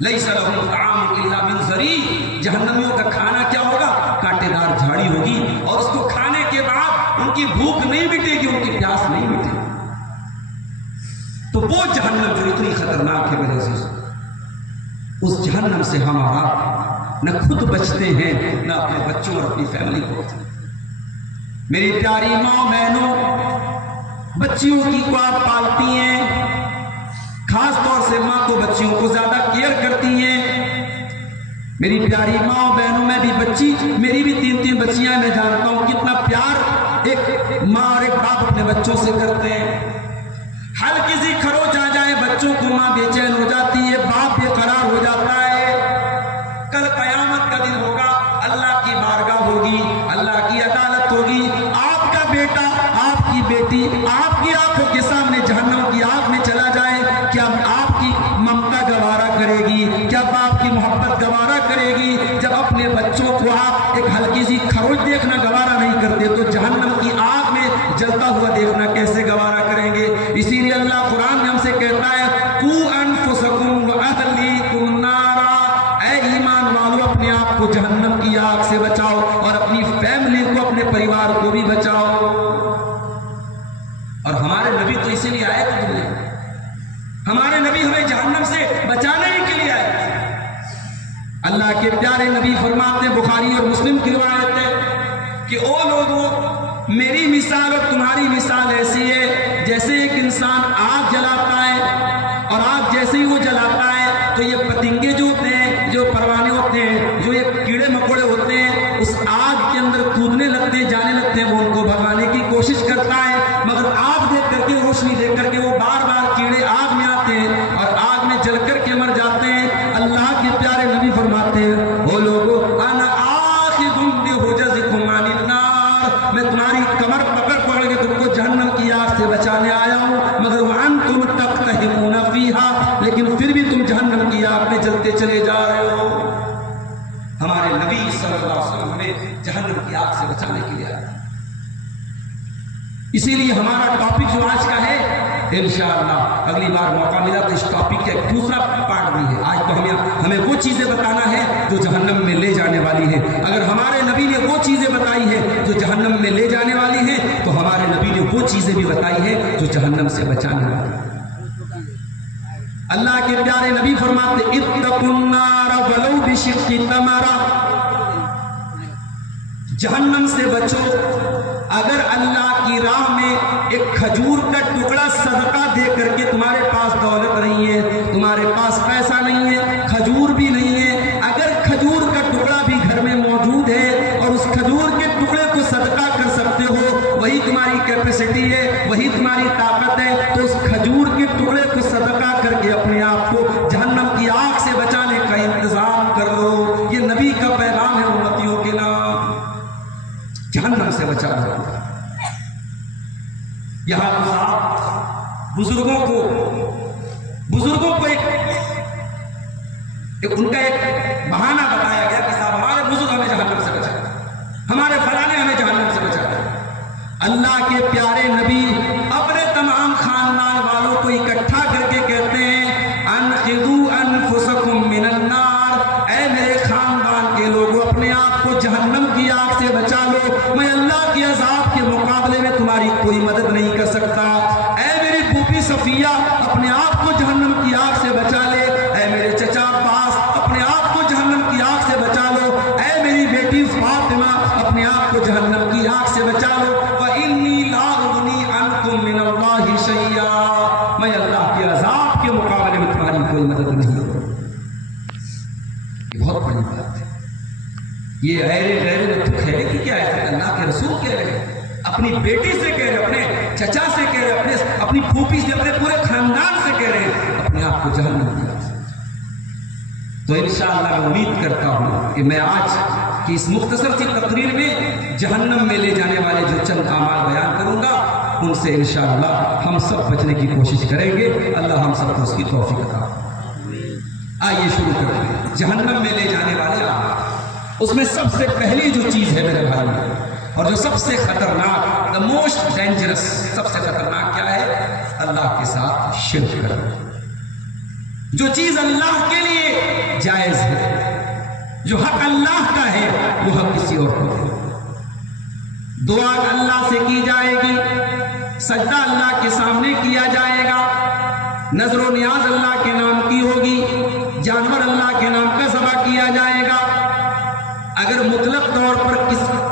لیس لہم طعام الا من ضریع، جہنمیوں کا کھانا کیا ہوگا؟ کانٹے دار جھاڑی ہوگی، اور اس کو کھانے کے بعد ان کی بھوک نہیں مٹے گی، ان کی پیاس نہیں مٹے گی۔ تو وہ جہنم جو اتنی خطرناک ہے میرے عزیز، اس جہنم سے ہم آپ نہ خود بچتے ہیں نہ اپنے بچوں اور اپنی فیملی کو۔ میری پیاری ماں بہنوں، بچیوں کی کو آپ پالتی ہیں، خاص طور سے ماں تو بچیوں کو زیادہ کیئر کرتی ہیں۔ میری پیاری ماں بہنوں، میں بھی بچی، میری بھی 3 بچیاں، میں جانتا ہوں کتنا پیار ایک ماں اور ایک باپ اپنے بچوں سے کرتے ہیں۔ ہلکی سی خروچ آ جائے بچوں کو ماں بے چین ہو جاتی ہے، باپ بے قرار ہو جاتا ہے۔ کل قیامت کا دن ہوگا، اللہ کی بارگاہ ہوگی، اللہ کی عدالت ہوگی، آپ کا بیٹا، آپ کی بیٹی آپ کی آنکھوں کے سامنے جہنم کی آگ میں چلا جائے، کیا آپ کی ممتا گوارا کرے گی؟ کیا باپ کی محبت گوارا کرے گی؟ جب اپنے بچوں کو آپ ایک ہلکی سی خروچ دیکھنا گوارا نہیں کرتے تو جہنم کی آگ میں جلتا ہوا دیکھنا کیسے گوارا کریں گے؟ اسی لیے اللہ قرآن میں ہم سے کہتا ہے قُوا أَنفُسَكُمْ وَأَهْلِيكُمْ نَارًا، اے ایمان والو اپنے آپ کو جہنم کی آگ سے بچاؤ اور اپنی فیملی کو، اپنے پریوار کو بھی بچاؤ۔ اور ہمارے نبی تو اسی لیے آئے تھے دنیا، ہمارے نبی ہمیں جہنم سے بچانے ہی کے لیے آئے تھے۔ اللہ کے پیارے نبی فرماتے ہیں، بخاری اور مسلم کی روایت ہے کہ او لوگوں، میری مثال اور تمہاری مثال ایسی ہے جیسے ایک انسان آگ جلاتا ہے، اور آگ جیسے ہی وہ جلاتا ہے تو یہ پتنگے جو ہوتے ہیں، جو پروانے ہوتے ہیں، جو یہ کیڑے مکوڑے ہوتے ہیں، اس آگ کے اندر کودنے لگتے ہیں، جانے لگتے ہیں، وہ ان کو بھگانے کی کوشش کرتا ہے، مگر آگ دیکھ کر کے، روشنی دیکھ کر کے وہ بار بار کیڑے آگ میں آتے ہیں اور آگ میں جل کر کے مر جاتے ہیں۔ اللہ کے پیارے نبی فرماتے ہیں، وہ لوگوں انا آخذ بحجزکم عن النار، میں تمہاری کمر پکڑ کے تم کو جہنم کی آگ سے بچانے آیا ہوں، مگر وانتم تقتحمون فیہا، لیکن پھر بھی تم جہنم کی آگ میں جلتے چلے جا رہے ہو۔ ہمارے نبی صلی اللہ علیہ وسلم ہمیں جہنم کی آگ سے بچانے کے لیے آئے۔ اسی لیے ہمارا ٹاپک جو آج کا ہے، انشاءاللہ اگلی بار موقع ملا تو اس ٹاپک کا ایک دوسرا پارٹ بھی ہے۔ آج تو ہمیں وہ چیزیں بتانا ہے جو جہنم میں لے جانے والی ہے۔ اگر ہمارے نبی نے وہ چیزیں بتائی ہیں جو جہنم میں لے جانے والی ہیں تو ہمارے نبی نے وہ چیزیں بھی بتائی ہیں جو جہنم سے بچانے والی ہیں۔ اللہ کے پیارے نبی فرماتے اتقوا النار ولو بشق تمرہ، جہنم سے بچو اگر اللہ کی راہ میں ایک کھجور کا ٹکڑا صدقہ دے کر کے، تمہارے پاس دولت نہیں ہے، تمہارے پاس پیسہ نہیں ہے، کھجور بھی نہیں ہے، اگر کھجور کا ٹکڑا بھی گھر میں موجود ہے اور اس کھجور کے ٹکڑے کو صدقہ کر سکتے ہو، وہی تمہاری کیپیسٹی ہے، وہی تمہاری طاقت ہے، تو اس کھجور کے ٹکڑے کو صدقہ کر کے اپنے آپ کو جہنم کی آگ سے بچانے کا انتظام کر لو۔ یہ نبی کا پیغام ہے امتیوں کے نام، جہنم سے بچا لو۔ یہاں صاحب بزرگوں کو ان کا ایک بہانہ بتایا گیا کہ صاحب ہمارے بزرگ ہمیں جہنم سے بچا، ہمارے فلانے ہمیں جہنم سے بچا۔ اللہ کے پیارے نبی اپنے تمام خاندان والوں کو اکٹھا کر کے کہتے ہیں انقذوا انفسکم من النار، اے میرے خاندان کے لوگوں اپنے آپ کو جہنم کی آگ سے بچا لو، میں اللہ کے عذاب کے مقابلے میں تمہاری کوئی مدد نہیں کر سکتا۔ اے میری پھوپھی صفیہ اپنے آپ کو جہنم کی آگ سے بچا لے، اے میرے چچا عباس اپنے آپ کو جہنم کی آگ سے بچا لو، اے میری بیٹی فاطمہ اپنے آپ کو جہنم کی آگ سے بچا لو۔ وَإِنِّي لَا أُغْنِي عَنْكُم مِّنَ اللَّهِ شَيْئًا، میں اللہ کے عذاب کے مقابلے میں تمہاری کوئی مدد نہیں کروں۔ یہ بہت بڑی بات ہے۔ یہ غیر میں تو کہنے کی کیا ہے؟ اللہ کے رسول کہہ رہے ہیں، اپنی بیٹی سے کہہ رہے، اپنے چچا سے کہہ رہے، اپنی پھوپھی سے، اپنے پورے خاندان سے کہہ رہے اپنے آپ کو جہنم دیا۔ تو انشاءاللہ میں امید کرتا ہوں کہ میں آج کی اس مختصر سی تقریر میں جہنم میں لے جانے والے جو چند اعمال بیان کروں گا ان سے انشاءاللہ ہم سب بچنے کی کوشش کریں گے۔ اللہ ہم سب کو اس کی توفیق عطا فرمائے۔ آئیے شروع کریں گے جہنم میں لے جانے والے اعمال۔ اس میں سب سے پہلی جو چیز ہے میرے بھائی اور جو سب سے خطرناک، دا موسٹ ڈینجرس، سب سے خطرناک کیا ہے؟ اللہ کے ساتھ شرک کرنا۔ جو چیز اللہ کے لیے جائز ہے. جو حق اللہ کا ہے وہ حق کسی اور کو ہے. دعا اللہ سے کی جائے گی, سجدہ اللہ کے سامنے کیا جائے گا, نظر و نیاز اللہ کے نام کی ہوگی, جانور اللہ کے نام کا ذبح کیا جائے گا. اگر مطلق طور پر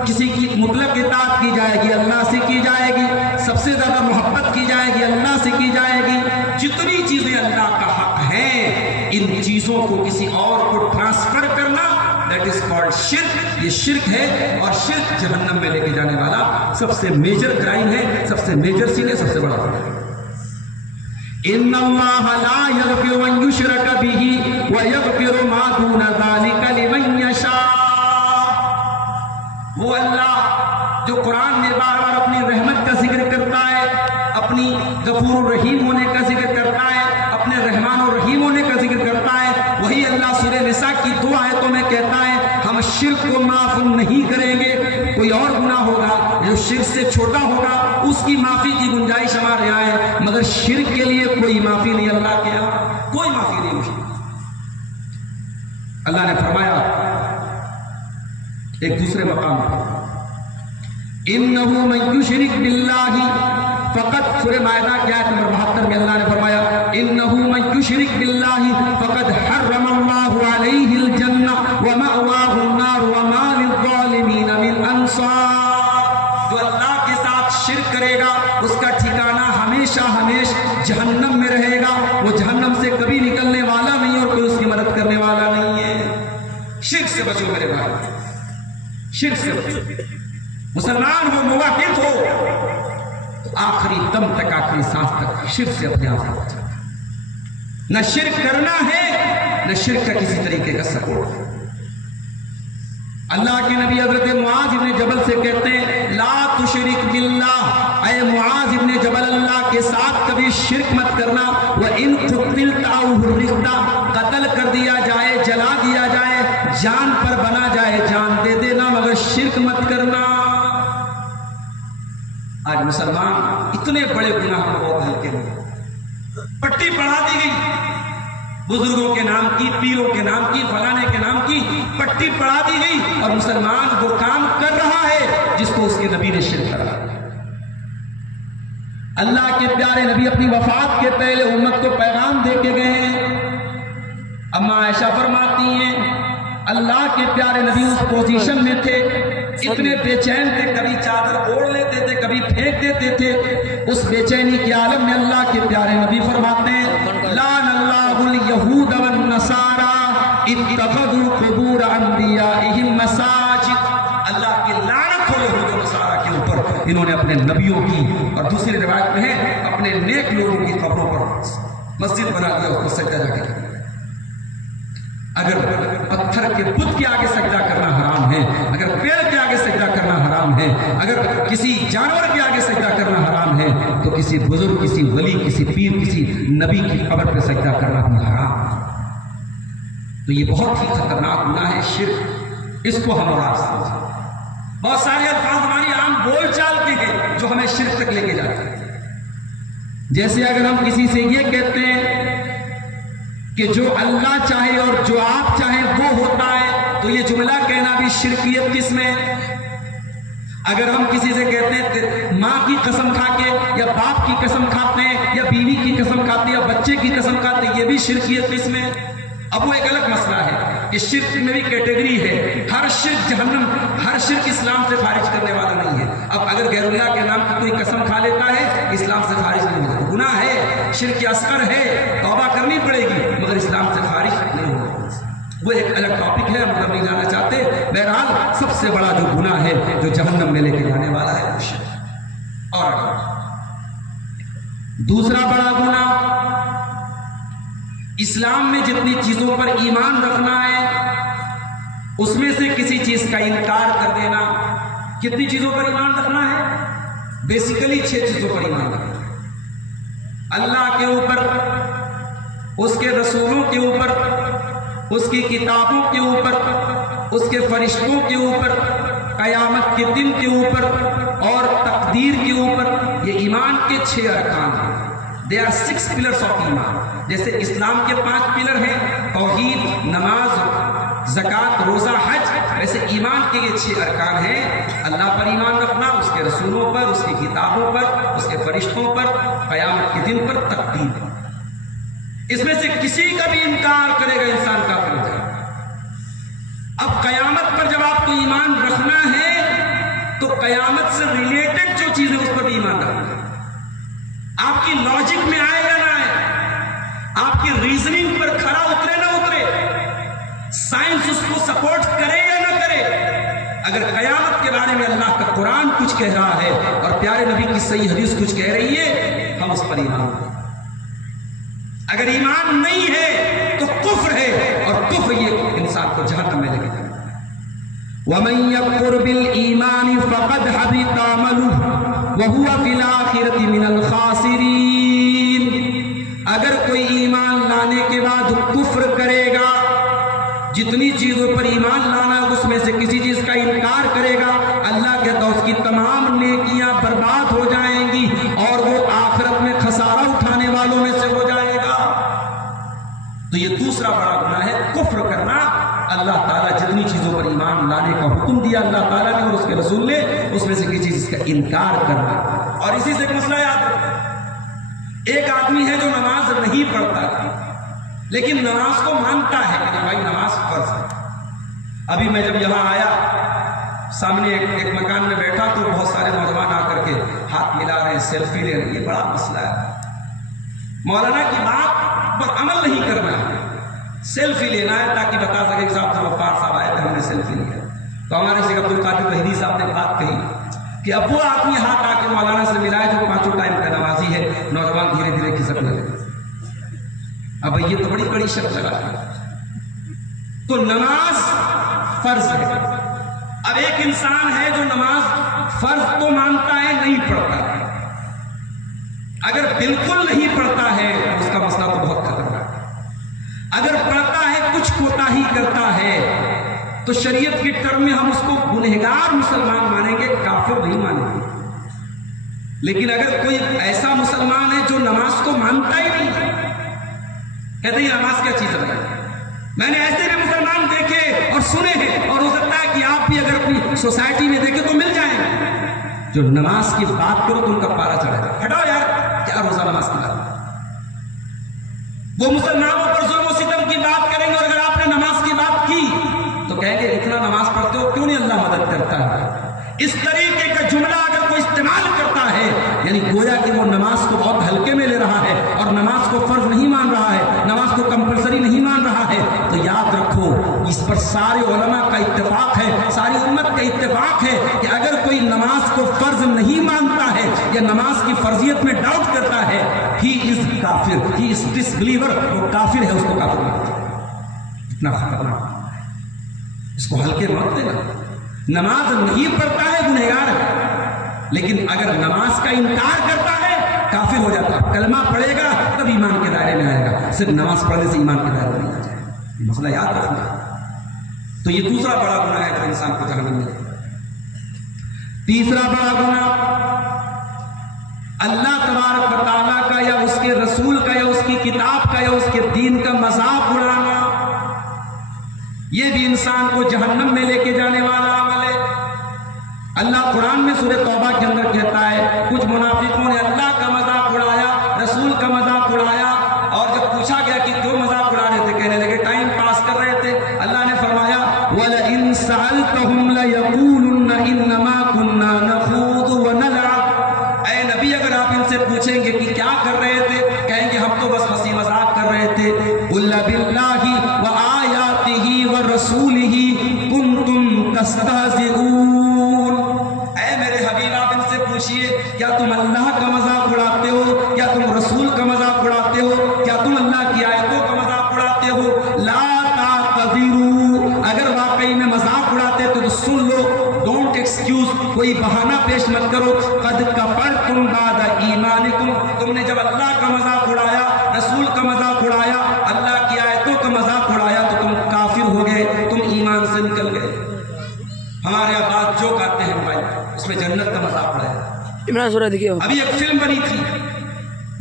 کسی کی مطلق اطاعت کی جائے گی اللہ سے کی جائے گی, سب سے زیادہ محبت کی جائے گی اللہ سے کی جائے گی. جتنی چیزیں اللہ کا حق ہیں ان چیزوں کو کسی اور کو ٹرانسفر کرنا, دیٹ از کالڈ شرک. یہ شرک ہے, اور شرک جہنم میں لے کے جانے والا سب سے میجر کرائم ہے, سب سے میجر سین ہے, سب سے بڑا ہے. ان اللہ لا یغفر ان یشرک بہ ویغفر ما دون ذلک لمن یشاء. وہ اللہ جو قرآن میں بار بار اپنی رحمت کا ذکر کرتا ہے, اپنی غفور الرحیم ہونے کا ذکر کرتا ہے, اپنے رحمان الرحیم ہونے کا ذکر کرتا ہے, وہی اللہ سورہ نساء کی 2 آیتوں میں کہتا ہے ہم شرک کو معاف نہیں کریں گے. کوئی اور گناہ ہوگا جو شرک سے چھوٹا ہوگا اس کی معافی کی گنجائش ہمارے یہاں ہے, مگر شرک کے لیے کوئی معافی نہیں اللہ کے یہاں, کوئی معافی نہیں. اللہ نے فرمایا ایک دوسرے مقام پر انہو من یشرک باللہ فقد, سورہ مائدہ کی آیت نمبر 72 میں اللہ نے فرمایا انہو من یشرک باللہ فقد حرم اللہ علیہ الجنہ ومأواہ النار وما للظالمین من انصار. جو اللہ کے ساتھ شرک کرے گا اس کا ٹھکانہ ہمیشہ ہمیشہ جہنم میں رہے گا, وہ جہنم سے کبھی نکلنے والا نہیں اور کوئی اس کی مدد کرنے والا نہیں ہے. شرک سے بچو میرے بھائی, شرک سے بچو. مسلمان ہو, موحد ہو, آخری دم تک, آخری سانس تک شرک سے اپنے آپ کو بچانا. نہ شرک کرنا ہے, نہ شرک کا کسی طریقے کا سپورٹ. اللہ کے نبی حضرت معاذ ابن جبل سے کہتے ہیں لا تشرک باللہ, اے معاذ ابن جبل اللہ کے ساتھ کبھی شرک مت کرنا. وَإِن قُتِلْتَ أَوْ حُرِّقْتَ, قتل کر دیا جائے, جلا دیا جائے, جان پر بنا جائے, جان دے دینا, مگر شرک مت کرنا. آج مسلمان اتنے بڑے گناہ کو بہت ہلکے میں, پٹی پڑھا دی گئی بزرگوں کے نام کی, پیروں کے نام کی, فلانے کے نام کی پٹی پڑھا دی گئی, اور مسلمان وہ کام کر رہا ہے جس کو اس کے نبی نے شرک کرا. اللہ کے پیارے نبی اپنی وفات کے پہلے امت کو پیغام دے کے گئے ہیں. اما عائشہ فرماتی ہیں اللہ کے پیارے نبی اس پوزیشن میں تھے, اتنے بے چین تھے, کبھی چادر اوڑھ لیتے تھے, کبھی پھینک دیتے تھے. اس بے چینی کے عالم میں اللہ کے پیارے نبی فرماتے ہیں لعن اللہ الیہود والنصارى اتخذوا قبور انبیائہم مساجد. اللہ کی لعنت ہو یہود و نصارہ کے اوپر, انہوں نے اپنے نبیوں کی, اور دوسری روایت میں ہے اپنے نیک لوگوں کی قبروں پر مسجد بنا دیا, اس کو سجدہ جا کے. اگر پتھر کے بت کے آگے سجدہ کرنا حرام ہے, اگر پیڑ کے آگے سجدہ کرنا حرام ہے, اگر کسی جانور کے آگے سجدہ کرنا حرام ہے, تو کسی بزرگ, کسی ولی, کسی پیر, کسی نبی کی قبر پہ سجدہ کرنا بھی حرام ہے. تو یہ بہت ہی خطرناک گناہ ہے شرک, اس کو ہم اور سمجھیں. بہت سارے الفاظ ہماری عام بول چال کے ہیں جو ہمیں شرک تک لے کے جاتے ہیں. جیسے اگر ہم کسی سے یہ کہتے ہیں کہ جو اللہ چاہے اور جو آپ چاہیں وہ ہوتا ہے, تو یہ جملہ کہنا بھی شرکیت کس میں. اگر ہم کسی سے کہتے ہیں کہ ماں کی قسم کھا کے, یا باپ کی قسم کھاتے ہیں, یا بیوی کی قسم کھاتے ہیں, یا بچے کی قسم کھاتے ہیں, یہ بھی شرکیت کس میں. اب وہ ایک الگ مسئلہ ہے کہ شرک میں بھی کیٹیگری ہے. ہر شرک جہنم, ہر شرک اسلام سے خارج کرنے والا نہیں ہے. اب اگر غیر اللہ کے نام کی کوئی قسم کھا لیتا ہے اسلام سے خارج نہیں ہوتا, گناہ ہے, شرک اصغر ہے, توبہ کرنی پڑے گی, مگر اسلام سے خارج نہیں ہوگا. وہ ایک الگ ٹاپک ہے, ہم نہیں جانا چاہتے. بہرحال سب سے بڑا جو گناہ ہے جو جہنم میں لے کے جانے والا ہے وہ شرک. اور دوسرا بڑا گناہ, اسلام میں جتنی چیزوں پر ایمان رکھنا ہے اس میں سے کسی چیز کا انکار کر دینا. کتنی چیزوں پر ایمان رکھنا ہے؟ بیسیکلی 6 چیزوں پر ایمان رکھنا ہے. اللہ کے اوپر, اس کے رسولوں کے اوپر, اس کی کتابوں کے اوپر, اس کے فرشتوں کے اوپر, قیامت کے دن کے اوپر, اور تقدیر کے اوپر. یہ ایمان کے 6 ارکان ہیں. They are 6 pillars of ایمان. جیسے اسلام کے 5 پلر ہیں، توحید، نماز، زکوٰۃ، روزہ، حج، ویسے ایمان کے یہ 6 ارکان ہیں. اللہ پر ایمان رکھنا، اس کے رسولوں پر، اس کی کتابوں پر، اس کے فرشتوں پر، قیامت کے دن پر، تقدیر. اس میں سے کسی کا بھی انکار کرے گا انسان کافر ہو جائے گا. اب قیامت پر جب آپ کو ایمان رکھنا ہے تو قیامت سے ریلیٹڈ جو چیز ہے اس پر بھی ایمان رکھنا ہے. آپ کی لاجک میں آئے گا نہ آئے، آپ کی ریزننگ پر کھڑا اترے نہ اترے، سائنس اس کو سپورٹ کرے یا نہ کرے، اگر قیامت کے بارے میں اللہ کا قرآن کچھ کہہ رہا ہے اور پیارے نبی کی صحیح حدیث کچھ کہہ رہی ہے، ہم اس پر ایمان کریں. اگر ایمان نہیں ہے تو کفر ہے، اور کفر یہ انسان کو جہنم میں لے کے جائے. وَمَن يَكْفُرْ بِالْإِيمَانِ فَقَدْ حَبِطَ عَمَلُهُ وَهُوَ فِي الْآخِرَةِ مِنَ الْخَاسِرِينَ. اگر کوئی ایمان لانے کے بعد کفر کرے گا، جتنی چیزوں پر ایمان لانا اس میں سے کسی چیز کا انکار کرے گا، اللہ کہتا ہے اس کی تمام نیکیاں برباد ہو جائیں گی اور وہ آخرت میں خسارہ اٹھانے والوں میں سے ہو جائے گا. تو یہ دوسرا بڑا گناہ ہے کفر کرنا. اللہ تعالیٰ جتنی چیزوں پر ایمان لانے کا حکم دیا اللہ تعالیٰ نے اور اس کے رسول نے، اس میں سے کسی چیز کا انکار کرنا. اور اسی سے ایک مسئلہ یاد رکھیں، ایک آدمی ہے جو نماز نہیں پڑھتا لیکن نماز کو مانتا ہے کہ بھائی نماز فرض ہے. ابھی میں جب یہاں آیا، سامنے ایک مکان میں بیٹھا تو بہت سارے نوجوان آ کر کے ہاتھ ملا رہے ہیں، سیلفی لے رہے ہیں. یہ بڑا مسئلہ ہے. مولانا کی بات پر عمل نہیں کرنا ہے، سیلفی لینا ہے تاکہ بتا سکے کہ صاحب غفار صاحب آئے تھے ہم نے سیلفی لیا. تو ہمارے شیخ عبد القادر بہری صاحب نے بات کہی کہ اب وہ آدمی ہاتھ آ کے مولانا سے ملا ہے جو 5 ٹائم کا نمازی ہے. نوجوان دھیرے دھیرے کھسکنے لگے. اب یہ تو بڑی بڑی شرط لگا ہے. تو نماز فرض ہے. اب ایک انسان ہے جو نماز فرض تو مانتا ہے نہیں پڑھتا ہے. اگر بالکل نہیں پڑھتا ہے اس کا مسئلہ تو بہت خطرناک ہے. اگر پڑھتا ہے کچھ کوتاہی کرتا ہے تو شریعت کی ٹرم میں ہم اس کو گنہگار مسلمان مانیں گے، کافر نہیں مانیں گے. لیکن اگر کوئی ایسا مسلمان ہے جو نماز کو مانتا ہی نہیں، کہتے ہیں نماز کیا چیز ہے. میں نے ایسے بھی مسلمان دیکھے اور سنے ہیں، اور ہو سکتا ہے کہ آپ بھی اگر اپنی سوسائٹی میں دیکھیں تو مل جائیں گے جو نماز کی بات کرو تو ان کا پارا چڑھے گا. ہٹاؤ یار، کیا روزہ نماز کی بات. وہ مسلمانوں پر ظلم و ستم کی بات کریں گے، اور اگر آپ نے نماز کی بات کی تو کہیں گے اتنا نماز پڑھتے ہو کیوں نہیں اللہ مدد کرتا ہے. اس طریقے کا جملہ اگر کوئی استعمال کرتا ہے یعنی گویا کہ وہ نماز کو بہت ہلکے میں لے رہا ہے اور نماز کو فرض نہیں مان رہا ہے، نماز کو کمپلسری نہیں مان رہا ہے. تو یاد رکھو اس پر سارے علماء کا اتفاق ہے، ساری امت کا اتفاق ہے کہ اگر کوئی نماز کو فرض نہیں مانتا ہے یا نماز کی فرضیت میں ڈاؤٹ کرتا ہے، ہی از کافر، ہی از ڈس بلیور. وہ کافر ہے، اس کو کافر مانتے ہیں. اتنا خطرناک، اس کو ہلکے مت دینا. نماز نہیں پڑھتا ہے گنہگار ہے، لیکن اگر نماز کا انکار کرتا ہے کافر ہو جاتا ہے. کلمہ پڑھے گا تب ایمان کے دائرے میں آئے گا، صرف نماز پڑھنے سے ایمان کے دائرے میں نہیں آ جائے. یہ مسئلہ یاد رکھنا. تو یہ دوسرا بڑا گناہ ہے جو انسان کو جہنم میں. تیسرا بڑا گناہ اللہ تبارک و تعالیٰ کا یا اس کے رسول کا یا اس کی کتاب کا یا اس کے دین کا مذاق اڑانا. یہ بھی انسان کو جہنم میں لے کے جانے والا عمل ہے. اللہ قرآن میں سورہ توبہ کے اندر کہتا ہے کچھ منافقوں نے اللہ کا مذاق اڑایا، رسول کا مذاق اڑایا، اور جب پوچھا گیا کہ کیوں مذاق اڑا رہے تھے، کہنے لگے ٹائم پاس کر رہے تھے. اللہ نے فرمایا وَلَئِن سَأَلْتَهُمْ لَيَقُولُنَّ إِنَّمَا كُنَّا نَخُوضُ وَنَلْعَبُ. اے نبی اگر آپ ان سے پوچھیں گے کہ کیا کر رہے تھے، کہیں گے ہم تو بس ہنسی مذاق کر رہے تھے. قُلْ بِاللَّهِ وَآيَاتِهِ وَرَسُولِهِ كُنْتُمْ تَسْتَهْزِئُونَ. اے میرے حبیب آپ ان سے پوچھئے کیا تم اللہ کا مذاق اڑاتے ہو، کیا تم رسول کا مذاق اڑاتے ہو، کیا تم اللہ کی آیتوں کا مذاق اڑاتے ہو. لا تعتذروا، اگر واقعی میں مذاق اڑاتے تو سن لو، ڈونٹ ایکسکیوز، کوئی بہانہ پیش مت کرو. قد کفرتم بعد ایمانکم، تم نے جب اللہ کا مذاق اڑایا، رسول کا مذاق اڑایا، اللہ کی آیتوں کا مذاق اڑایا تو تم کافر ہو گئے، تم ایمان سے نکل گئے. ہمارے آباد جو کہتے ہیں بھائی اس میں جنت کا مذاق اڑایا. ابھی ایک فلم بنی تھی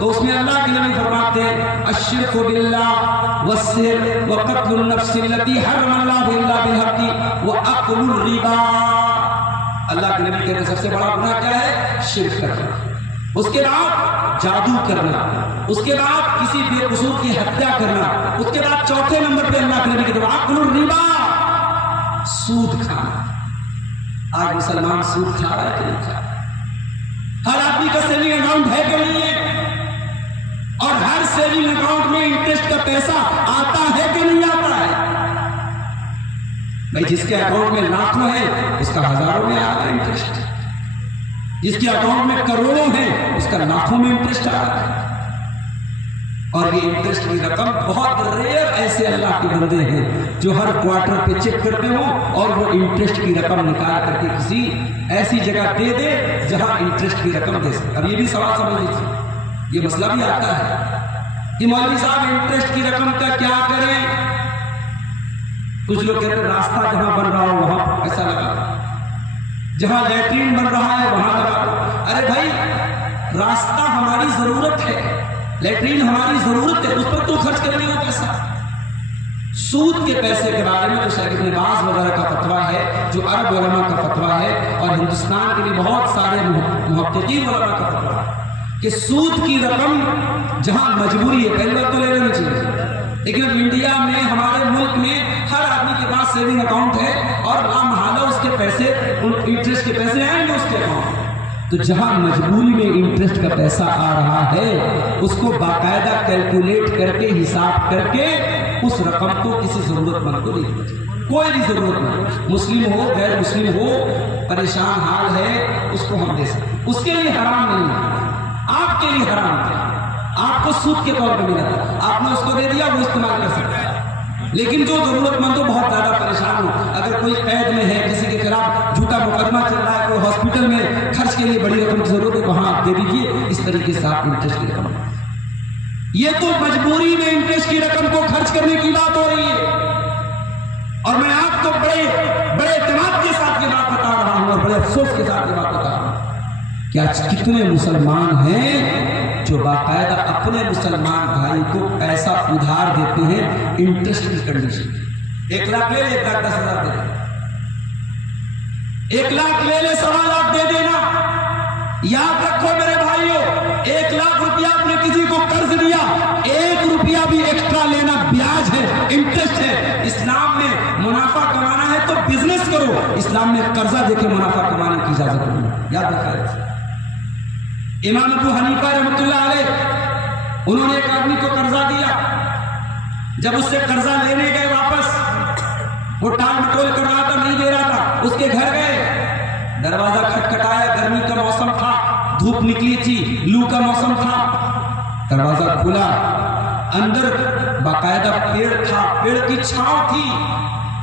تو اس میں اللہ کے نبی فرماتے ہیں الشرک باللہ والسحر وقتل النفس التي حرم اللہ الا بالحق واکل الربا. اللہ کے نبی کہتے ہیں سب سے بڑا گناہ کیا ہے؟ شرک کرنا. اس کے بعد جادو کرنا، اس کے بعد کسی بے قصور کی ہتیا کرنا، اس کے بعد چوتھے نمبر پہ اللہ کے نبی کہتے ہیں واکل الربا، سود کھانا. آج مسلمان سود کھا رہا ہے کہ نہیں کھا رہا؟ ہر آدمی کا سیونگ اکاؤنٹ ہے کہ نہیں ہے؟ اور ہر سیونگ اکاؤنٹ میں انٹرسٹ کا پیسہ آتا ہے کہ نہیں آتا ہے؟ بھائی جس کے اکاؤنٹ میں لاکھوں ہے اس کا ہزاروں میں آ رہا ہے انٹرسٹ، جس کے اکاؤنٹ میں کروڑوں ہے اس کا لاکھوں میں انٹرسٹ آ رہا ہے. اور یہ انٹرسٹ کی رقم بہت ریئر ایسے اللہ کے بندے ہیں جو ہر کوارٹر پہ چیک کرتے ہوں اور وہ انٹرسٹ کی رقم نکال کر کے کسی ایسی جگہ دے دے جہاں انٹرسٹ کی رقم دے سکے. اب یہ بھی سوال سمجھ لیجیے، یہ مسئلہ بھی آتا ہے کہ مولوی صاحب انٹرسٹ کی رقم کا کیا کریں؟ کچھ لوگ کہتے ہیں راستہ جہاں بن رہا ہو وہاں پیسہ لگا، جہاں لیٹرین بن رہا ہے وہاں لگا. ارے بھائی راستہ ہماری ضرورت ہے، لیٹرین ہماری ضرورت ہے، اس پر تو خرچ کرنے کا پیسہ. سود کے پیسے کے بارے میں تو شیخ ابن باز وغیرہ کا فتویٰ ہے، جو عرب علماء کا فتویٰ ہے، اور ہندوستان کے بھی بہت سارے محققین علماء کا فتویٰ ہے کہ سود کی رقم جہاں مجبوری ہے پہلے تو لے لینا چاہیے. لیکن انڈیا میں ہمارے ملک میں ہر آدمی کے پاس سیونگ اکاؤنٹ ہے اور لامحالہ اس کے پیسے انٹرسٹ کے پیسے آئیں گے اس کے اکاؤنٹ. تو جہاں مجبوری میں انٹرسٹ کا پیسہ آ رہا ہے اس کو باقاعدہ کیلکولیٹ کر کے حساب کر کے اس رقم کو کسی ضرورت مند کو دے دینا چاہیے. کوئی بھی ضرورت مند، مسلم ہو غیر مسلم ہو، پریشان حال ہے، اس کو ہم دے سکتے. اس کے لیے حرام نہیں ہے، آپ کے لیے حرام ہے. آپ کو سود کے طور پہ ملا تھا، آپ نے اس کو دے دیا، وہ استعمال کر سکتا ہے. لیکن جو ضرورت مند ہو، بہت زیادہ پریشان ہو، اگر کوئی قید میں ہے، کسی کے خلاف جھوٹا مقدمہ چل رہا ہے، کوئی ہاسپٹل میں خرچ کے لیے بڑی رقم کی ضرورت ہے، وہاں آپ دے دیجیے. اس طریقے سے آپ انٹرسٹ کی رقم، یہ تو مجبوری میں انٹرسٹ کی رقم کو خرچ کرنے کی بات ہو رہی ہے. اور میں آپ کو بڑے اعتماد کے ساتھ یہ بات بتا رہا ہوں اور بڑے افسوس کے ساتھ یہ بات بتا رہا ہوں کہ آج کتنے مسلمان ہیں جو باقاعدہ اپنے مسلمان بھائی کو پیسہ ادھار دیتے ہیں انٹرسٹ کی کنڈیشن. 1 لاکھ لے لے، 1,10,000 دے دے. 1 لاکھ لے لے، 1.25 لاکھ دے دینا. یاد رکھو میرے بھائیوں، 1 لاکھ روپیہ آپ نے کسی کو قرض دیا، 1 روپیہ بھی ایکسٹرا لینا بیاج ہے، انٹرسٹ ہے. اسلام میں منافع کمانا ہے تو بزنس کرو، اسلام میں قرضہ دے کے منافع کمانے کی اجازت نہیں. یاد رکھا. امام ابو حنیفہ رحمۃ اللہ علیہ، انہوں نے ایک آدمی کو قرضہ دیا. جب اس سے قرضہ لینے گئے واپس، وہ ٹال مٹول کر رہا تھا، نہیں دے رہا تھا. اس کے گھر گئے، دروازہ کھٹکھٹایا، گرمی کا موسم تھا، دھوپ نکلی تھی، لو کا موسم تھا. دروازہ کھلا، اندر باقاعدہ پیڑ تھا، پیڑ کی چھاؤں تھی.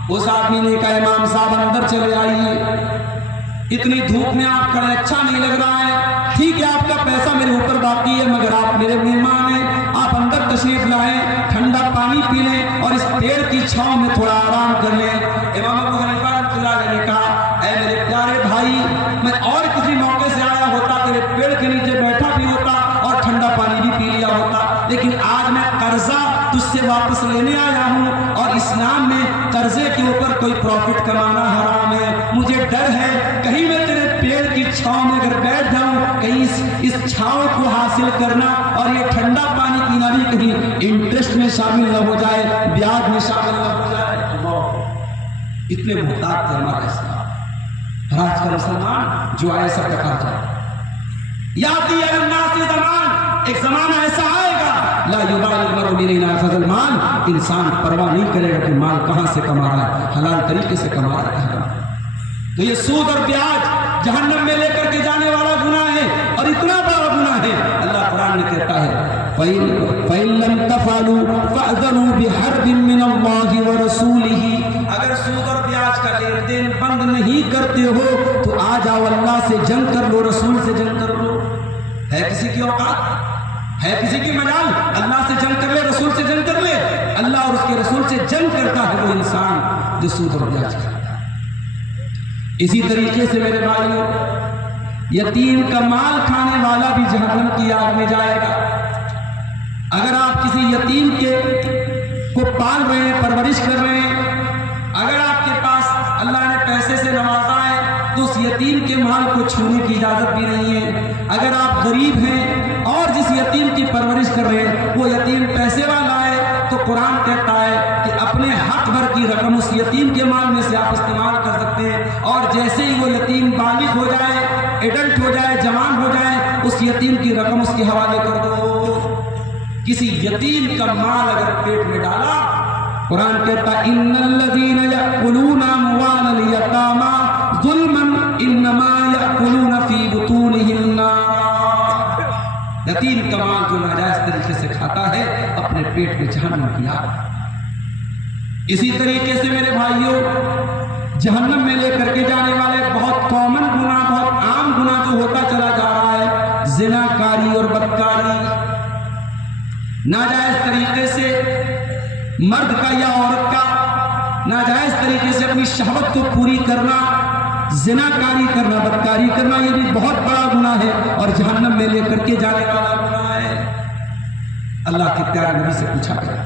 اس آدمی نے کہا امام صاحب اندر چلے آئیے، اتنی دھوپ میں آپ کھڑے، اچھا نہیں لگ رہا ہے. ٹھیک ہے آپ کا پیسہ میرے اوپر باقی ہے، مگر آپ میرے مہمان ہیں، آپ اندر تشریف لائیں، ٹھنڈا پانی پی لیں اور اس پیڑ کی چھاؤں میں تھوڑا آرام کر لیں. امام ابو حنیفہ رحمۃ اللہ علیہ نے کہا اے میرے پیارے بھائی، میں اور کسی موقع سے آیا ہوتا تیرے پیڑ کے نیچے بیٹھا بھی ہوتا اور ٹھنڈا پانی بھی پی لیا ہوتا، لیکن آج میں قرضہ تجھ سے واپس لینے آیا ہوں اور اسلام میں قرضے کے اوپر کوئی پروفٹ کمانا حرام ہے. مجھے ڈر ہے کہیں میں تیرے پیڑ کی چھاؤں میں اگر بیٹھ جاؤں، کہیں اس چھاؤں کو حاصل کرنا اور یہ ٹھنڈا پانی پینا بھی کہیں انٹرسٹ میں شامل نہ ہو جائے، بیاج میں شامل نہ ہو جائے. اتنے محتاط ہے ہمارا اسلام. آج کا مسلمان جو آئے سب تک آ جائے. یاتی الناس زمان، ایک زمانہ ایسا آئے گا لا یبال المرء من نافذ المال، انسان پرواہ نہیں کرے گا کہ مال کہاں سے کما رہا ہے، حلال طریقے سے کما رہا ہے. تو یہ سود اور بیاج جہنم میں لے کر کے جانے والا گناہ ہے اور اتنا بڑا گناہ ہے. اللہ قرآن میں کہتا ہے فَإِن لَمْ تَفْعَلُوا فَأْذَنُوا بِحَرْبٍ مِّنَ اللَّهِ وَرَسُولِهِ. اگر سود اور بیاج کا لین دین بند نہیں کرتے ہو تو آ جاؤ اللہ سے جنگ کر لو، رسول سے جنگ کر لو. ہے کسی کی اوقات، ہے کسی کی مجال اللہ سے جنگ کر لے، رسول سے جنگ کر لے؟ اللہ اور اس کے رسول سے جنگ کرتا ہے وہ انسان جو سود اور بیاج کرتا ہے. اسی طریقے سے میرے بھائیوں، یتیم کا مال کھانے والا بھی جہنم کی آگ میں جائے گا. اگر آپ کسی یتیم کو پال رہے ہیں، پرورش کر رہے ہیں، اگر آپ کے پاس اللہ نے پیسے سے نوازا ہے تو اس یتیم کے مال کو چھونے کی اجازت بھی نہیں ہے۔ اگر آپ غریب ہیں اور جس یتیم کی پرورش کر رہے ہیں وہ یتیم پیسے والا ہے تو قرآن کہتا ہے کہ اپنے حق بھر کی رقم اس یتیم کے مال میں سے آپ استعمال کر سکتے ہیں، اور جیسے ہی وہ یتیم بالغ ہو جائے، ایڈلٹ ہو جائے، جوان ہو جائے، اس یتیم کی رقم اس کے حوالے کر دو۔ کسی یتیم کا مال اگر پیٹ میں ڈالا، قرآن کہتا ان الذین یأکلون اموال الیتامی ظلما انما یأکلون فی بطونہم نارا۔ یتیم کا مال جو ناجائز طریقے سے کھاتا ہے اپنے پیٹ میں جہنم کی آگ۔ اسی طریقے سے میرے بھائیوں، جہنم میں لے کر کے جانے والے بہت کامن گناہ، بہت عام گناہ جو ہوتا چلا جا رہا ہے، زنا کاری اور بدکاری، ناجائز طریقے سے مرد کا یا عورت کا ناجائز طریقے سے اپنی شہوت کو پوری کرنا، زنا کاری کرنا، بدکاری کرنا، یہ بھی بہت بڑا گناہ ہے اور جہنم میں لے کر کے جانے والا گناہ ہے۔ اللہ کے پیارے نبی سے پوچھا گیا،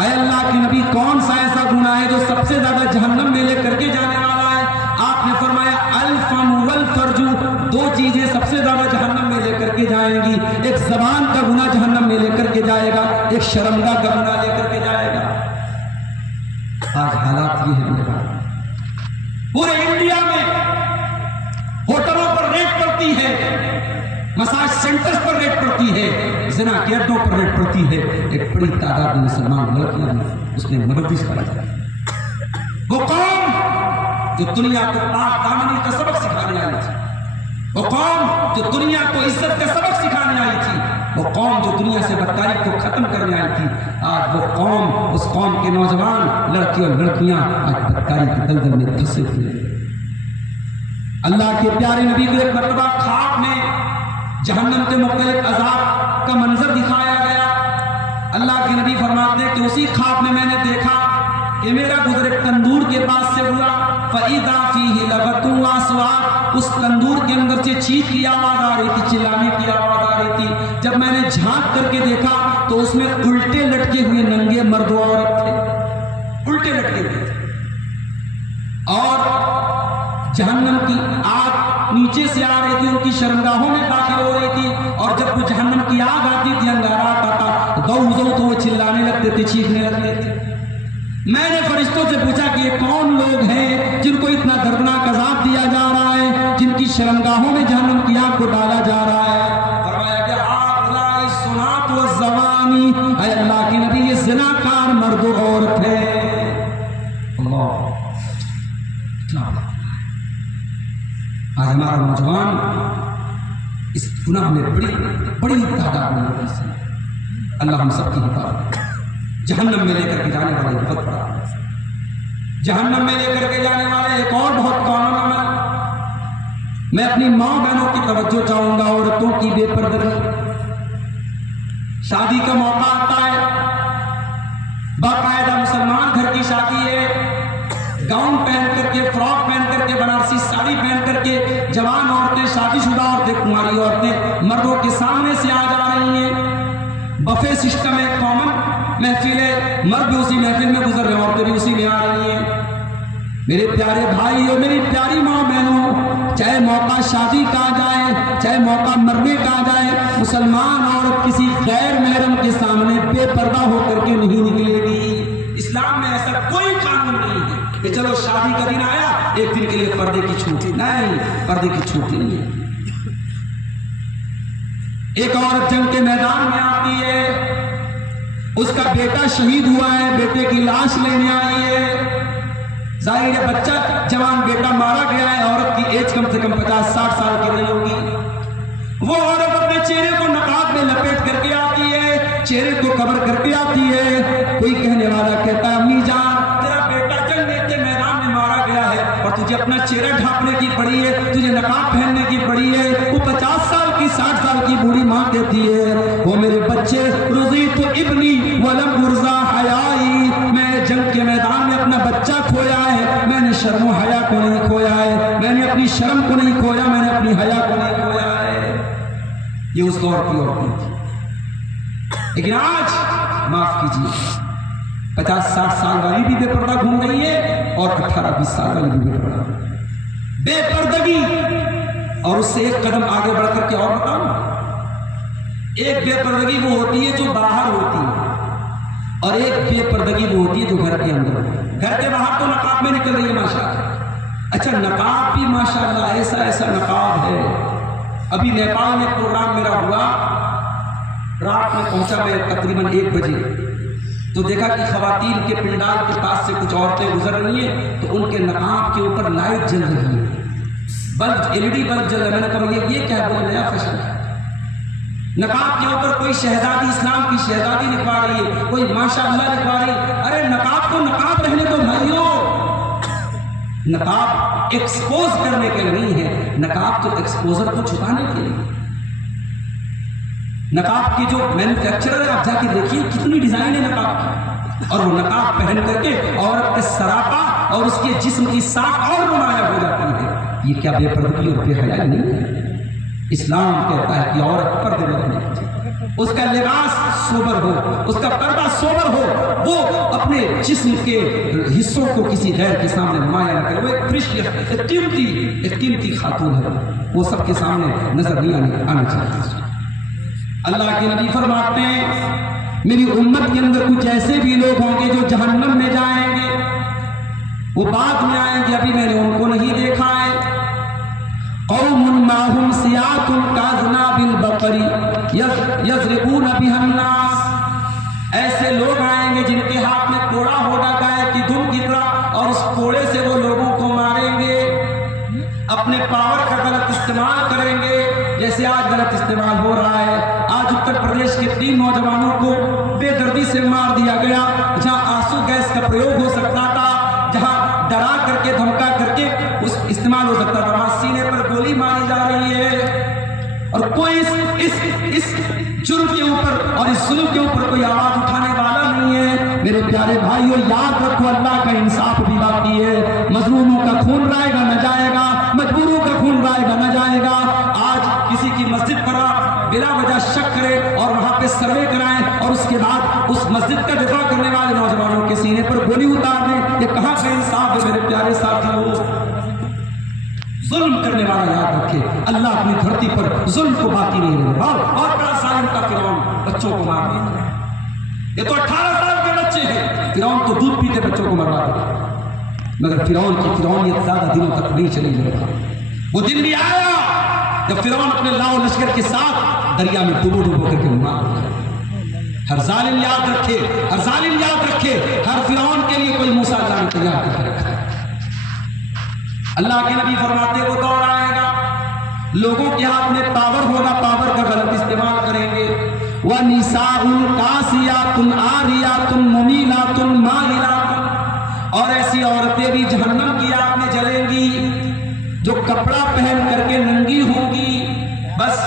اے اللہ کے نبی کون سا ایسا گناہ ہے جو سب سے زیادہ جہنم میں لے کر کے جانے والا ہے؟ آپ نے فرمایا الفم والفرج، دو چیزیں سب سے زیادہ جہنم میں لے کر کے جائیں گی، ایک زبان کا گناہ جہنم میں لے کر کے جائے گا، ایک شرمگاہ کا گناہ لے کر کے جائے گا۔ آج حالات یہ ہیں، پورے انڈیا میں ہوٹلوں پر ریٹ پڑتی ہے، مساج سینٹرز پر ریٹ پڑتی ہے، زنا کے اڈوں پر ریٹ پڑتی ہے، ایک بڑی تعداد میں مسلمان لڑکیاں اس نے مردش پڑا ہے۔ وہ قوم جو دنیا کو پاک دامنی کا سبق سکھانے آئی تھی، وہ قوم جو دنیا کو عزت کا سبق سکھانے آئی تھی، وہ قوم جو دنیا سے بدکاری کو ختم کرنے آئی تھی، آج وہ قوم، اس قوم کے نوجوان لڑکے اور لڑکیاں آج بدکاری کے دلدل میں پھنسے ہوئے۔ اللہ کے پیارے نبی کو ایک مرتبہ خواب میں جہنم کے مختلف عذاب کا منظر دکھایا گیا۔ اللہ کے نبی فرماتے ہیں کہ اسی خواب میں نے دیکھا کہ میرا گزر ایک تندور کے پاس سے ہوا، فَإِذَا فِيهِ لَغَةٌ وَأَصْوَاتٌ، اس تندور کے اندر سے چیخ کی آواز آ رہی تھی، چلانے کی آواز آ رہی تھی۔ جب میں نے جھانک کر کے دیکھا تو اس میں الٹے لٹکے ہوئے ننگے مرد و عورت تھے، الٹے لٹکے ہوئے تھے، اور جہنم کی آگ نیچے سے آ رہی تھی، ان کی شرمگاہوں میں داخل ہو رہی تھی، اور جب وہ جہنم کی آگ آتی تھی، انگارہ آتا تھا، تو وہ چلانے لگتے تھے، چیخنے لگتے تھے۔ میں نے فرشتوں سے پوچھا کہ یہ کون لوگ ہیں جن کو اتنا دردناک عذاب دیا جا رہا ہے، جن کی شرمگاہوں میں جہنم کی آگ کو ڈالا جا رہا ہے؟ فرمایا کہ ہؤلاء الزنات والزوانی، اے اللہ کے نبی یہ زناکار مرد و عورت ہے۔ اللہ، آج ہمارا نوجوان اس گناہ میں بڑی تعداد میں لوگ سے، اللہ ہم سب کی حفاظت۔ جہنم میں لے کر کے جانے والے بہت بڑا، جہنم میں لے کر کے جانے والے ایک اور بہت کامن عمل، میں اپنی ماں بہنوں کی توجہ چاہوں گا، عورتوں کی بے پردگی۔ شادی کا موقع آتا ہے، باقاعدہ مسلمان گھر کی شادی ہے، گاؤن پہن کر کے، فراک پہن کر کے، بنارسی ساڑی پہن کر کے جوان عورتیں، شادی شدہ عورتیں، کماری عورتیں مردوں کے سامنے سے آ جا رہی ہیں۔ بفے سسٹم ہے، کامن محفل ہے، مرد بھی اسی محفل میں گزر رہے ہیں، عورتیں بھی اسی میں آ رہی ہیں۔ میرے پیارے بھائی اور میری پیاری ماں بہنوں، چاہے موقع شادی کا آ جائے، چاہے موقع مرنے کا آ جائے، مسلمان عورت کسی غیر محرم کے سامنے بے پردہ ہو کر کے نہیں نکلے گی۔ اسلام میں ایسا کوئی قانون نہیں ہے کہ چلو شادی کا دن آیا ایک دن کے لیے پردے کی چھوٹ، نہیں، پردے کی چھوٹ نہیں ہے۔ ایک عورت جنگ کے میدان میں آتی ہے، اس کا بیٹا شہید ہوا ہے، بیٹے کی لاش لینے آئی ہے، ظاہر ہے بچہ جوان بیٹا مارا گیا ہے، عورت کی ایج کم سے کم 50-60 سال کی نہیں ہوگی۔ وہ عورت اپنے چہرے کو نقاب میں لپیٹ کر کے آتی ہے، چہرے کو کور کر کے آتی ہے۔ کوئی کہنے والا کہتا ہے امی جان تیرا بیٹا جنگ کے میدان میں مارا گیا ہے اور تجھے اپنا چہرہ ڈھانپنے کی پڑی ہے، تجھے نقاب پہننے کی پڑی ہے۔ وہ 50 سال کی 60 سال کی بوڑھی ماں کہتی ہے وہ میرے بچے رضیت ابنی ولم ارزا حیائی، میں جنگ کے میدان میں اپنا بچہ کھویا ہے، میں نے شرم و حیا کو نہیں کھویا ہے، میں نے اپنی شرم کو نہیں کھویا، میں نے اپنی حیا کو نہیں کھویا ہے۔ یہ اس دور کی عورتیں تھی۔ لیکن آج معاف کیجیے 50-60 سال والی بھی بے پردہ گھوم رہی ہے اور 18-20 سال والی بھی بے پردہ. بے پردگی. اور اس سے ایک قدم آگے بڑھ کر کے اور بتاؤں, ایک بے پردگی وہ ہوتی ہے جو باہر ہوتی ہے, اور ایک بے پردگی وہ ہوتی ہے جو گھر کے اندر. گھر کے باہر تو نقاب میں نکل رہی ہے ماشاءاللہ. اچھا نقاب بھی ماشاءاللہ ایسا نقاب ہے. ابھی نیپال میں پروگرام میرا ہوا, رات میں پہنچا میں تقریباً 1 بجے, تو دیکھا کہ خواتین کے پنڈال کے پاس سے کچھ عورتیں گزر رہی ہیں تو ان کے نقاب کے اوپر لائٹ جل رہی ہے, بلب LED بلب جل رہا ہے. میں نے کہا یہ کیا ہے؟ نیا فیشن ہے. نقاب کے اوپر کوئی شہزادی, اسلام کی شہزادی لکھوا رہی ہے, کوئی ماشاءاللہ لکھوا رہی ہے. ارے نقاب کو نقاب رہنے دو بھائیو. نقاب ایکسپوز کرنے کے لیے نہیں ہے, نقاب تو ایکسپوزر کو چھپانے کے لیے. نقاب کی جو مینوفیکچرر ہے آپ جا کے دیکھیے کتنی ڈیزائن ہے نقاب کی, اور وہ نقاب پہن کر کے عورت کے سراپا اور اس کے جسم کی ساکھ اور نمایاں ہو جاتی ہے. یہ کیا بے پردگی اور بے حیائی نہیں ہے؟ اسلام کہتا ہے کہ عورت پردے میں رہنے چاہیے, اس کا لباس سوبر ہو, اس کا پردہ سوبر ہو, وہ اپنے جسم کے حصوں کو کسی غیر کے سامنے نمایاں نہ کرے. وہ ایک پریشیس, ایک قیمتی خاتون ہے, وہ سب کے سامنے نظر نہیں آنا چاہیے. اللہ کے نبی فرماتے ہیں میری امت کے اندر کچھ ایسے بھی لوگ ہوں گے جو جہنم میں جائیں گے, وہ بعد میں آئیں گے, ابھی میں نے ان کو نہیں دیکھا ہے. قوم معهم سیاط کاذناب البقر یضربون بها الناس. ایسے لوگ آئیں گے جن کے ہاتھ میں کوڑا ہوگا گائے کی دم کی طرح, اور اس کوڑے سے وہ لوگوں کو ماریں گے. اپنے پاور کا غلط استعمال کریں گے, جیسے آج غلط استعمال ہو رہا ہے. آج اتر پردیش کے 3 نوجوانوں کو بے دردی سے مار دیا گیا, جہاں آنسو گیس کا پریوگ ہو سکتا تھا, جہاں ڈرا کر کے دھمکا کر کے اس استعمال ہو سکتا تھا, وہاں سینے پر گولی ماری جا رہی ہے. اور کوئی اس جرم کے اوپر اور اس ظلم کے اوپر کوئی آواز اٹھانے والا نہیں ہے. میرے پیارے بھائیو یاد رکھو اللہ کا انصاف بھی باقی ہے. مظلوموں کا خون رائے گا نہ جائے گا, مجبوروں کا خون رائے گا نہ جائے گا. آج کسی کی مسجد پر بلا وجہ شک کرے اور وہاں پہ سروے کرائیں اور اس کے بعد اس مسجد کا دفاع کرنے والے نوجوانوں کے سینے پر گولی اتار دیں, یہ کہاں کا انصاف ہے میرے پیارے ساتھیوں؟ ظلم کرنے والا یاد رکھے اللہ اپنی دھرتی پر ظلم کو باقی نہیں رہے گا. اور بڑا ظالم کا فرعون بچوں کو مار دیا. یہ تو 18 سال کے بچے ہیں, فرعون تو دودھ پیتے بچوں کو مروا دیا. مگر فرعون کی فرعونیت زیادہ دنوں تک نہیں چلی گئی. وہ دن بھی آیا جب فرعون اپنے لاؤ لشکر کے ساتھ دریا میں ڈبو کر کے مار دیا. ہر ظالم یاد رکھے, ہر ظالم یاد رکھے, ہر فرعون کے لیے کوئی موسیٰ جان تیار کر کے رکھا ہے. اللہ کے نبی فرماتے وہ دور آئے گا لوگوں کے ہاتھ میں پاور ہوگا, پاور کا غلط استعمال کریں گے. وَنِسَاءٌ قَاسِيَاتٌ عَارِيَاتٌ مُمِيلَاتٌ مَائِلَاتٌ. اور ایسی عورتیں بھی جہنم کی آگ میں جلیں گی جو کپڑا پہن کر کے ننگی ہوں گی. بس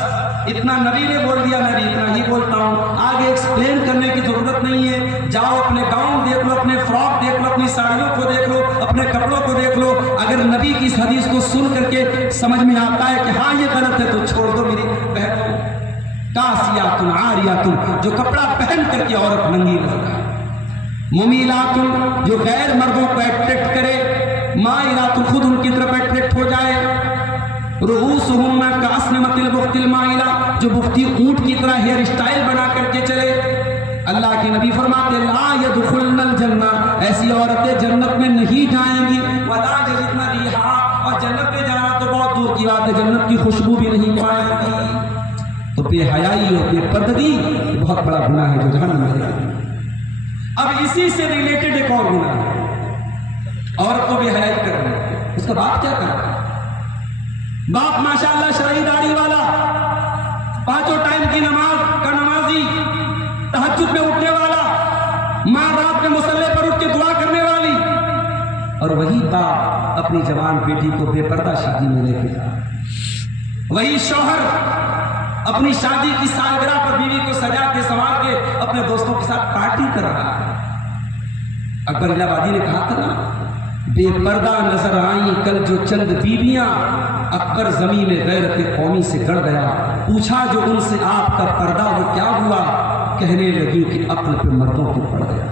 اتنا نبی نے بول دیا, میں بھی اتنا ہی بولتا ہوں, آگے ایکسپلین کرنے کی ضرورت نہیں ہے. جاؤ اپنے گاؤں دیکھ لو, اپنے فراک دیکھ لو, اپنی ساڑیوں کو دیکھ لو, اپنے کپڑوں کو دیکھ لو. اگر نبی کی اس حدیث کو سن کر کے سمجھ میں آتا ہے کہ ہاں یہ غلط ہے تو چھوڑ دو میری بہنوں. قاسیات عاریات, جو کپڑا پہن کر کے عورت ننگی نظر آئے. ممیلات, جو غیر مردوں کو اٹریکٹ کرے. مائلات, خود ان کی طرف اٹریکٹ ہو جائے. رؤوسہن کاسنمۃ البخت المائلہ, جو بختی اونٹ کی طرح ہیئر اسٹائل بنا کر کے چلے. اللہ کے نبی فرماتے لا يدخلن الجنہ, ایسی عورتیں جنت میں نہیں جائیں گی. ولا یجدن ریحا, اور جنت میں جانا تو بہت دور کی بات ہے, جنت کی خوشبو بھی نہیں پائیں گی. تو بے حیائی اور بے پردگی بہت بڑا گناہ ہے جو جہنم میں جائے. اب اسی سے ریلیٹڈ ایک اور گناہ ہے, عورت کو بے حیائی کرنا. اس کا باپ کیا کرتا ہے؟ باپ ماشاءاللہ شرعی داڑھی والا, 5 ٹائم کی نماز کا نمازی, تہجد میں اٹھنے والا, ماں رات میں مصلی پر اٹھ کے دعا کرنے والی, اور وہی باپ اپنی جوان بیٹی کو بے پردہ شادی میں لے کے جا. وہی شوہر اپنی شادی کی سالگرہ پر بیوی کو سجا کے سنوار کے اپنے دوستوں کے ساتھ پارٹی کر رہا ہے. اکبر الہ آبادی نے کہا تھا نا, بے پردہ نظر آئیں کل جو چند بیویاں, اکبر زمین میں غیرت قومی سے گڑ گیا. پوچھا جو ان سے آپ کا پردہ وہ کیا ہوا؟ کہنے لگی کہ عقل پہ مردوں کو پڑ گیا۔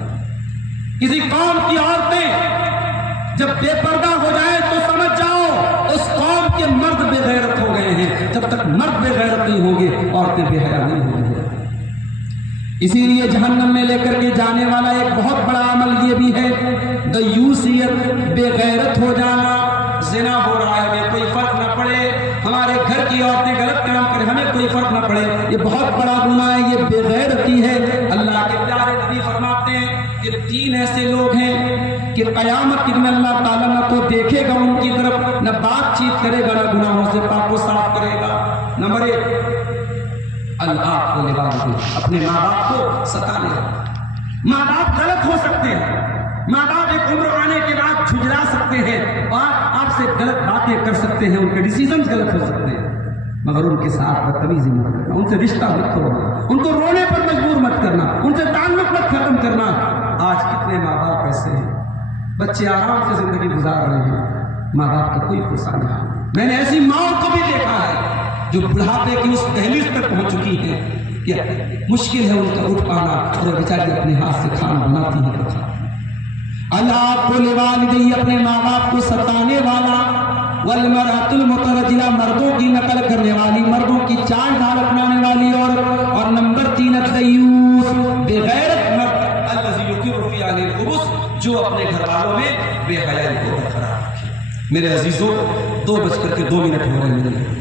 کسی قوم کی عورتیں جب بے پردہ ہو جائیں تو سمجھ جاؤ اس قوم کے مرد بے غیرت ہو گئے ہیں۔ جب تک مرد بے غیرت نہیں ہوں گے عورتیں بے حیا نہیں ہوں گی۔ اسی لیے جہنم میں لے کر کے جانے والا ایک بہت بڑا عمل یہ بھی ہے، دیوسیت، بے غیرت ہو جانا۔ زنا ہو رہا ہے، ہمیں کوئی فرق نہ پڑے، ہمارے گھر کی عورتیں غلط کام کریں، ہمیں کوئی فرق نہ پڑے، یہ بہت بڑا گناہ ہے، یہ بے غیرتی ہے۔ اللہ کے پیارے نبی فرماتے ہیں کہ 3 ایسے لوگ ہیں کہ قیامت کے دن اللہ تعالیٰ نہ تو دیکھے گا ان کی طرف، نہ بات چیت کرے گا، نہ گناہوں سے پاک و صاف کرے گا۔ نمبر 1، العاق والوالدین، اپنے ماں باپ کو ستانے والا۔ ماں باپ غلط ہو سکتے ہیں، ماں باپ ایک عمر آنے کے بعد جھجلا سکتے ہیں اور آپ سے غلط باتیں کر سکتے ہیں، ان کے ڈیسیزنز غلط ہو سکتے ہیں، مگر ان کے ساتھ بدتمیزی مت کرنا، ان سے رشتہ مت توڑنا، ان کو رونے پر مجبور مت کرنا، ان سے تعلق مت ختم کرنا۔ آج کتنے ماں باپ ایسے ہیں، بچے آرام سے زندگی گزار رہے ہیں، ماں باپ کا کوئی بھروسہ نہیں۔ میں نے ایسی ماں کو بھی دیکھا ہے جو بڑھاپے کی اس دہلیز تک پہنچ چکی ہے کہ مشکل ہے ان کا اٹھ پانا، اور وہ بیچاری اپنے ہاتھ سے کھانا بناتی ہے تو کھاتی۔ العاق والوالدین، اپنے ماں باپ کو ستانے والا۔ والمرأۃ المترجلہ، مردوں کی نقل کرنے والی، مردوں کی چال ڈھال اپنانے والی عورت۔ اور نمبر 3، الدیوث، بے غیرت مرد، الذی یقر فی اہلہ الخبث، جو اپنے گھر والوں میں بے حیائی کو برقرار رکھے۔ میرے عزیزوں، 2:02 ہو رہے ہیں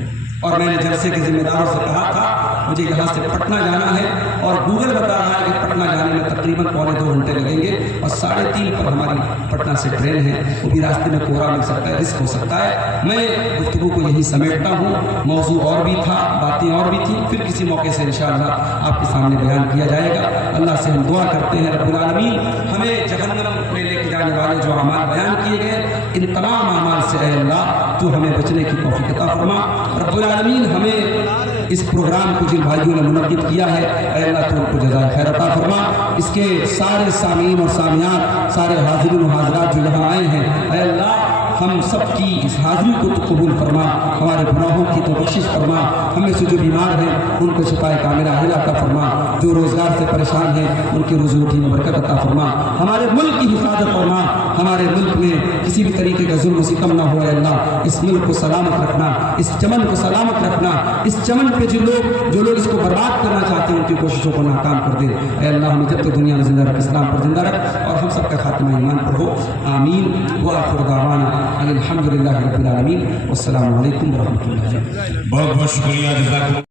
اور میں نے جلسے کے ذمہ داروں سے کہا تھا مجھے یہاں سے پٹنہ جانا ہے، اور گوگل بتا رہا ہے کہ پٹنہ جانے میں تقریباً 2.25 گھنٹے لگیں گے، اور 3:30 پر ہماری پٹنہ سے ٹرین ہے، وہ بھی راستے میں کوہرا مل سکتا ہے، رسک ہو سکتا ہے۔ میں گفتگو کو یہی سمیٹتا ہوں، موضوع اور بھی تھا، باتیں اور بھی تھیں، پھر کسی موقع سے انشاءاللہ آپ کے سامنے بیان کیا جائے گا۔ اللہ سے ہم دعا کرتے ہیں رب العالمین ہمیں جہنم میں لے کے جانے والے جو اعمال بیان کیے گئے ان تمام اعمال سے اے اللہ تو ہمیں بچنے کی توفیق عطا فرما۔ رب العالمین ہمیں اس پروگرام کو جن بھائیوں نے منعقد کیا ہے اے اللہ تو ان کو جزائے خیر عطا فرما۔ اس کے سارے سامعین اور سامعات، سارے حاضرین و حاضرات جو یہاں آئے ہیں اے اللہ ہم سب کی اس حاضری کو تو قبول فرما، ہمارے گناہوں کی تو بخشش فرما، ہمیں سے جو بیمار ہیں ان کو شفائے کاملہ عاجلہ عطا فرما، جو روزگار سے پریشان ہیں ان کی روزی روٹی میں برکت عطا فرما، ہمارے ملک کی حفاظت فرما، ہمارے ملک میں کسی بھی طریقے کا ظلم و ستم نہ ہو اے اللہ، اس ملک کو سلامت رکھنا، اس چمن کو سلامت رکھنا، اس چمن پہ جو لوگ اس کو برباد کرنا چاہتے ہیں ان کی کوششوں کو ناکام کر دے اے اللہ، ہمیں جب تک دنیا میں زندہ رکھ، اسلام پر زندہ رکھ، اور ہم سب کا خاتمہ ایمان پر ہو، آمین۔ وآخر دعوانا الحمدللہ رب العالمین، والسلام علیکم ورحمۃ اللہ۔ بہت بہت شکریہ، جزاک اللہ۔